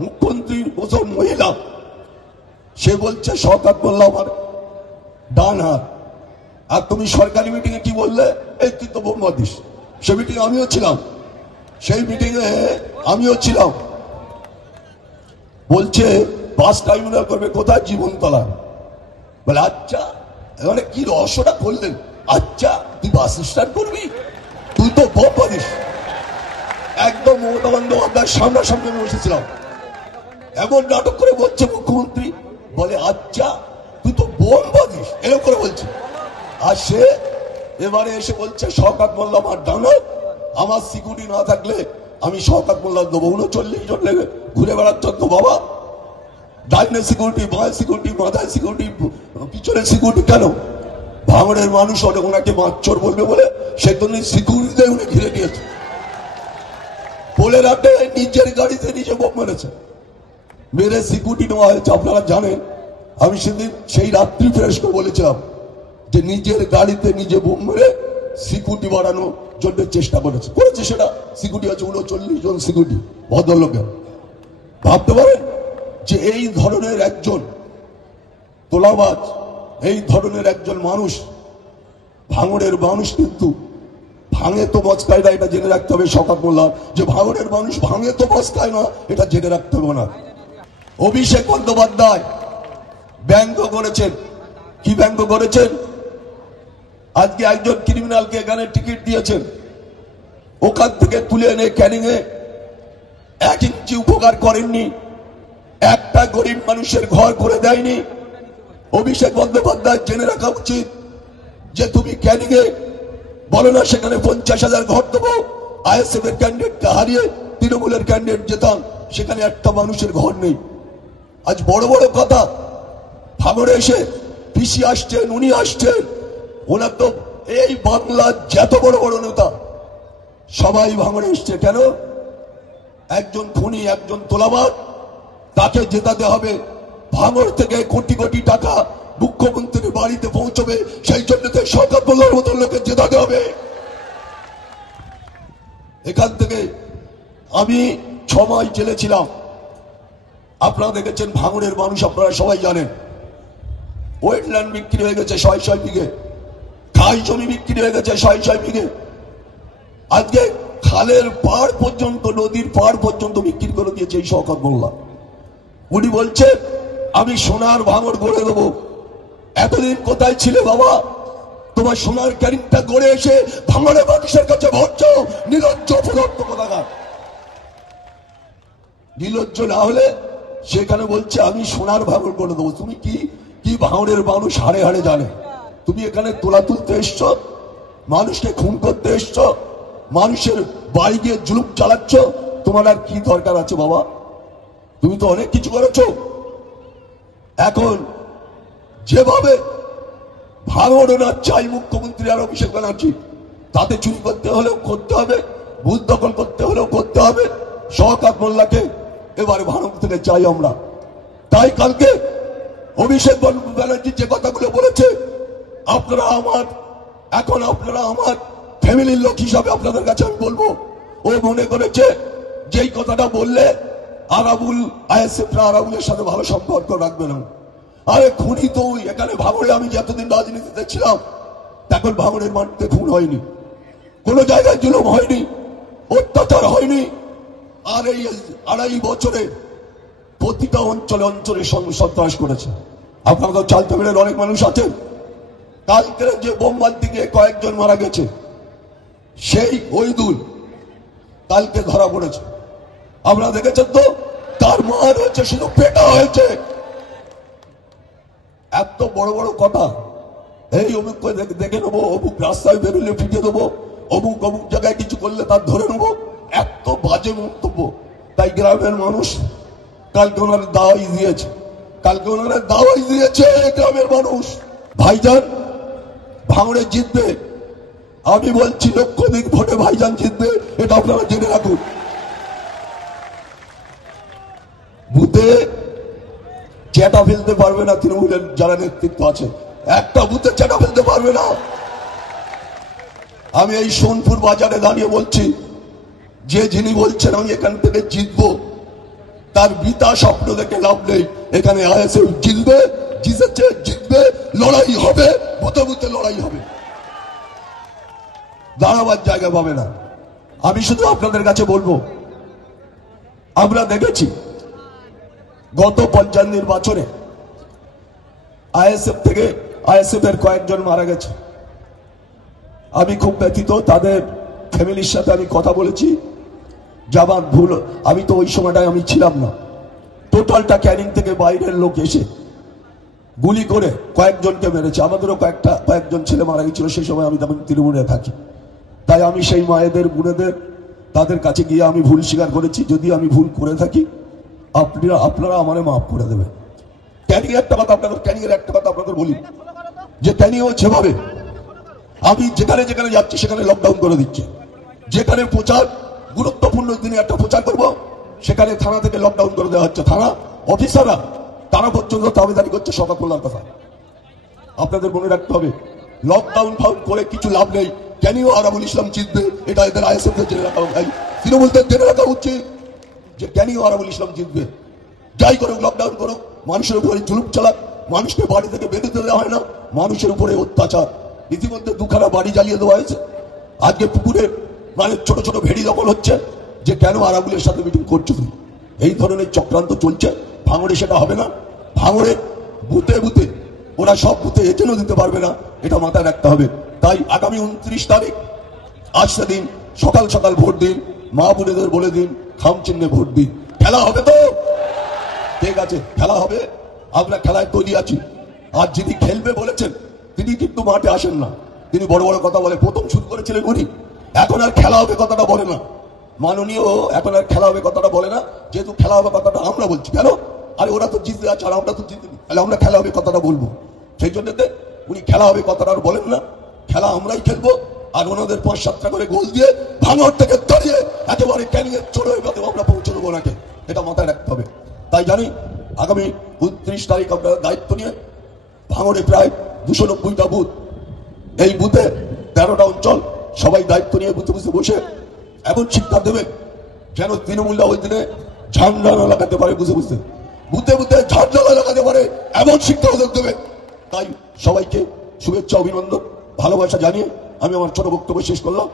মুখ্যমন্ত্রীর মতন মহিলা, সে বলছে শওকত মোল্লা আমার ডান হাত। আর তুমি সরকারি মিটিং এ কি বললে? এই তুই তো বোমা দিস। সে মিটিং আমিও ছিলাম, সেই মিটিং এ আমিও ছিলাম। বলছে বাস টার্মিনাল করবে কোথায়? জীবনতলা। বলে আচ্ছা, মানে কি রহস্যটা করলেন? আচ্ছা তুই বাস স্ট্যান্ড করবি, তুই তো বোমা দিস। একদম মমতা বন্দ্যোপাধ্যায়ের সামনাসামনি বসেছিলাম, এমন নাটক করে বলছে মুখ্যমন্ত্রী, বলে আচ্ছা তুই তো বোমা দিস, এরকম করে বলছে। আর সে এবারে এসে বলছে শওকত মোল্লা আমার ডান হাত, আমার সিকিউরিটি না থাকলে আমি শওকত মোল্লা দেবো। 39 জন লেগে ঘুরে বেড়াচ্ছেন তো বাবা, ডাইনে সিকিউরিটি, বাঁয়ে সিকিউরিটি, মাথায় সিকিউরিটি, পিছনে সিকিউরিটি। কেন? ভাঙড়ের মানুষ ওনাকে মাচ্চর বলবে বলে সেজন্য সিকিউরিটি উনি ঘিরে নিয়েছে। বলে রাখে নিজের গাড়িতে নিজে বোম মেরেছে, মেরে সিকিউরিটি নেওয়া হয়েছে। আপনারা জানেন, আমি সেদিন সেই রাত্রি ফ্রেশ করে বলেছিলাম যে নিজের গাড়িতে নিজে বোম মেরে সিকিউরিটি বাড়ানোর জন্য চেষ্টা করেছে। সেটা সিকিউরিটি আছে 39 জন সিকিউরিটি ভদ্রলোকের। ভাবতে পারেন যে এই ধরনের একজন তোলাবাজ, এই ধরনের একজন মানুষ, ভাঙড়ের মানুষ কিন্তু ভাঙে তো মচকায় না, এটা জেনে রাখতে হবে শওকত মোল্লা, যে ভাঙড়ের মানুষ ভাঙে তো মচকায় না, এটা জেনে রাখতে হবে না। অভিষেক বন্দ্যোপাধ্যায় ব্যঙ্গ করেছেন। কি ব্যঙ্গ করেছেন? আজকে একজন ক্রিমিনালকে এখানে টিকিট দিয়েছেন, ওখান থেকে তুলে এনে ক্যানিং এ 1 ইঞ্চি উপকার করেননি, একটা গরিব মানুষের ঘর করে দেয়নি। অভিষেক বন্দ্যোপাধ্যায় জেনে রাখা উচিত যে তুমি ক্যানিং এ বলো না সেখানে 50,000 ঘর দেবো। আইএসএফ এর ক্যান্ডিডেটকে হারিয়ে তৃণমূলের ক্যান্ডিডেট যেতাম, সেখানে একটা মানুষের ঘর নেই। আজ বড় বড় কথা, ভাঙড়ে এসে পিসি আসছেন, উনি আসছেন, ওনার তো এই বাংলার যত বড় বড় নেতা সবাই ভাঙড়ে এসছে। কেন? একজন খুনি, একজন তোলাবাজ, তাকে জেতাতে হবে। ভাঙড় থেকে কোটি কোটি টাকা মুখ্যমন্ত্রীর বাড়িতে পৌঁছবে, সেই জন্য শওকত মোল্লার মতো লোকে জেতাতে হবে। এখান থেকে আমি 6 মাস জেলে ছিলাম। আপনারা দেখেছেন ভাঙড়ের মানুষ, আপনারা সবাই জানেন, ওয়েটল্যান্ড বিক্রি হয়ে গেছে 600 বিঘে, খাই জমি বিক্রি হয়ে গেছে 600 বিঘে। আজকে খালের পাড় পর্যন্ত, নদীর পাড় পর্যন্ত বিক্রি করে দিয়েছে এই শওকত মোল্লা। উনি বলছে আমি সোনার ভাঙড় গড়ে দেবো। এতদিন কোথায় ছিলে বাবা? তোমার সোনার ক্যারিংটা গড়ে এসে ভাঙড়ের মানুষের কাছে ভরছ। নির্লজ্জ অপদার্থ কোথাকার। নির্লজ্জ না হলে সেখানে বলছে আমি সোনার ভাঙড় গড়ে দেবো। তুমি কি কি ভাঙড়ের মানুষ হাড়ে হাড়ে জানে। তুমি এখানে তোলা তুলতে এসছো, মানুষকে খুন করতে এসছো, মানুষের বাড়ি গিয়ে জুলুম চালাচ্ছ। তোমার আর কি দরকার আছে বাবা? তুমি তো অনেক কিছু করেছো। এখন যেভাবে ভাঙড় না চাই মুখ্যমন্ত্রী আর অভিষেক ব্যানার্জি, তাতে চুরি করতে হলেও করতে হবে, ভূত দখল করতে হলেও করতে হবে। শওকত মোল্লাকে এবারে ভাঙড় থেকে চাই আমরা। তাই কালকে অভিষেক ব্যানার্জি যে কথাগুলো বলেছে, আপনারা আমার, এখন আপনারা আমার ফ্যামিলির লোক হিসাবে আপনাদের কাছে আমি বলবো, ও মনে করেছে যেই কথাটা বললে আরাবুল, আইএসএফরা আরাবুলের সাথে ভালো সম্পর্ক রাখবে না। আরে খুনি তো এখানে ভাঙড়ে, আমি যতদিন রাজনীতিতে ছিলাম তখন ভাঙড়ের মাটিতে খুন হয়নি, কোন জায়গায় জুলুম হয়নি, অত্যাচার হয়নি। আর এই 2.5 বছরে প্রতিটা অঞ্চলে অঞ্চলে সন্ত্রাস করেছে। আপনারা তো চালতাবিলের অনেক মানুষ আছেন, কালকে যে বোমবার দিকে কয়েকজন মারা গেছে, সেই ওইদুল কালকে ধরা পড়েছে। আপনারা দেখেছেন তো, তার মার হয়েছে, শুধু পেটা হয়েছে। এত বড় বড় কথা, এই অমুক দেখে নেবো, অমুক রাস্তায় বেরোলে পিটে দেবো, অমুক অমুক জায়গায় কিছু করলে তার ধরে নেবো, এত বাজে মন্তব্য। তাই গ্রামের মানুষ কালকে ওনারা দাওয়াই দিয়েছে, গ্রামের মানুষ। ভাইজান ভাঙড়ে জিতবে, আমি বলছি লক্ষাধিক ভোটে ভাইজান জিতবে, এটা আপনারা জেনে রাখুন। বুথে চেটা ফেলতে পারবে না তৃণমূলের যারা নেতৃত্ব আছে, একটা বুথে চেটা ফেলতে পারবে না। আমি এই সোনপুর বাজারে দাঁড়িয়ে বলছি, যে যিনি বলছেন আমি এখান থেকে জিতবো, তার বৃথা স্বপ্ন দেখে লাভ নেই। এখানে আইএসএফ জিতবে, জিতেছে, জিতবে, লড়াই হবে, বুথে বুথে লড়াই হবে, দাঁড়াবার জায়গা পাবে না। আমি শুধু আপনাদের কাছে বলবো, আমরা দেখেছি গত পঞ্চায়েত নির্বাচনে আইএসএফ থেকে আইএসএফ এর কয়েকজন মারা গেছে। আমি খুব ব্যথিত, তাদের ফ্যামিলির সাথে আমি কথা বলেছি। যাবার ভুল, আমি তো ওই সময়টায় আমি ছিলাম না। টোটালটা ক্যানিং থেকে বাইরের লোক এসে গুলি করে কয়েকজনকে মেরেছে। আমাদেরও কয়েকজন ছেলে মারা গেছিল সেই সময়, আমি তখন তৃণমূলে থাকি। তাই আমি সেই মায়েদের বোনেদের তাদের কাছে গিয়ে আমি ভুল স্বীকার করেছি। যদি আমি ভুল করে থাকি আপনারা আমারে মাফ করে দেবেন। ক্যানিং একটা কথা আপনাদের বলি, যে ক্যানিংও যেভাবে আমি যেখানে যেখানে যাচ্ছি সেখানে লকডাউন করে দিচ্ছে। যেখানে প্রচার, গুরুত্বপূর্ণ দিনে একটা প্রচার করব, সেখানে থানা থেকে লকডাউন করে দেওয়া হচ্ছে। থানা অফিসাররা তারা পর্যন্ত দাবিদারি করছে সরকার কল্যাণ কথা। আপনাদের মনে রাখতে হবে, লকডাউন ফাউন করে কিছু লাভ নেই। ক্যানিং আরাবুল ইসলাম জিতবে, এটা এদের আইএসএফ জেনে রাখা, তৃণমূলদের জেনে রাখা উচিত যে ক্যানিং আরাবুল ইসলাম জিতবে। যাই করুক, লকডাউন করুক, মানুষের উপরে জুলুম চালাক, মানুষকে বাড়ি থেকে বেরোতে দেওয়া হয় না, মানুষের উপরে অত্যাচার। ইতিমধ্যে দুখানা বাড়ি জ্বালিয়ে দেওয়া হয়েছে। আজকে পুকুরে মানে ছোট ছোট ভেড়ি দখল হচ্ছে, যে কেন আরাবুলের সাথে মিটিং করছো তুমি। এই ধরনের চক্রান্ত চলছে। ভাঙড়ে সেটা হবে না। ভাঙড়ে বুথে বুথে ওরা সব বুথে এজেন্টও দিতে পারবে না, এটা মাথায় রাখতে হবে। তাই আগামী 29 তারিখ আসছে দিন, সকাল সকাল ভোট দিন, মা বোনেদের বলে দিন খাম চিহ্নে ভোট দিন। খেলা হবে তো? ঠিক আছে, খেলা হবে, আমরা খেলায় তৈরি আছি। আর যিনি খেলবে বলেছেন তিনি কিন্তু মাঠে আসেন না, তিনি বড় বড় কথা বলে। প্রথম শুরু করেছিলেন উনি, এখন আর খেলা হবে কথাটা বলে না। মাননীয় এখন আর খেলা হবে কথাটা বলে না, যেহেতু খেলা হবে কথাটা আমরা বলছি। কেন? আরে ওরা তো জিততে আছে আর আমরা তো জিতিনি, তাহলে আমরা খেলা হবে কথাটা বলবো। সেই জন্য উনি খেলা হবে কথাটা আর বলেন না। খেলা আমরাই খেলবো, আর ওনাদের 5-7টা করে গোল দিয়ে ভাঙড় থেকে দাঁড়িয়ে একেবারে ক্যানিং এর চড়ে আমরা পৌঁছে দেবো ওনাকে, এটা মাথায় রাখতে হবে। তাই জানি আগামী 29 তারিখ আপনারা দায়িত্ব নিয়ে ভাঙড়ে প্রায় 290টা বুথ, এই বুথে 13টা অঞ্চল, সবাই দায়িত্ব নিয়ে বুথে বুঝে বসে এমন শিক্ষা দেবে যেন তৃণমূলরা ওই দিনে ঝান্ডা না লাগাতে পারে। বুঝে বুঝতে বুথে বুথে ঝান্ডা না লাগাতে পারে এমন শিক্ষা ওদের দেবে। তাই সবাইকে শুভেচ্ছা, অভিনন্দন, ভালোবাসা জানিয়ে আমি আমার ছোট বক্তব্য শেষ করলাম।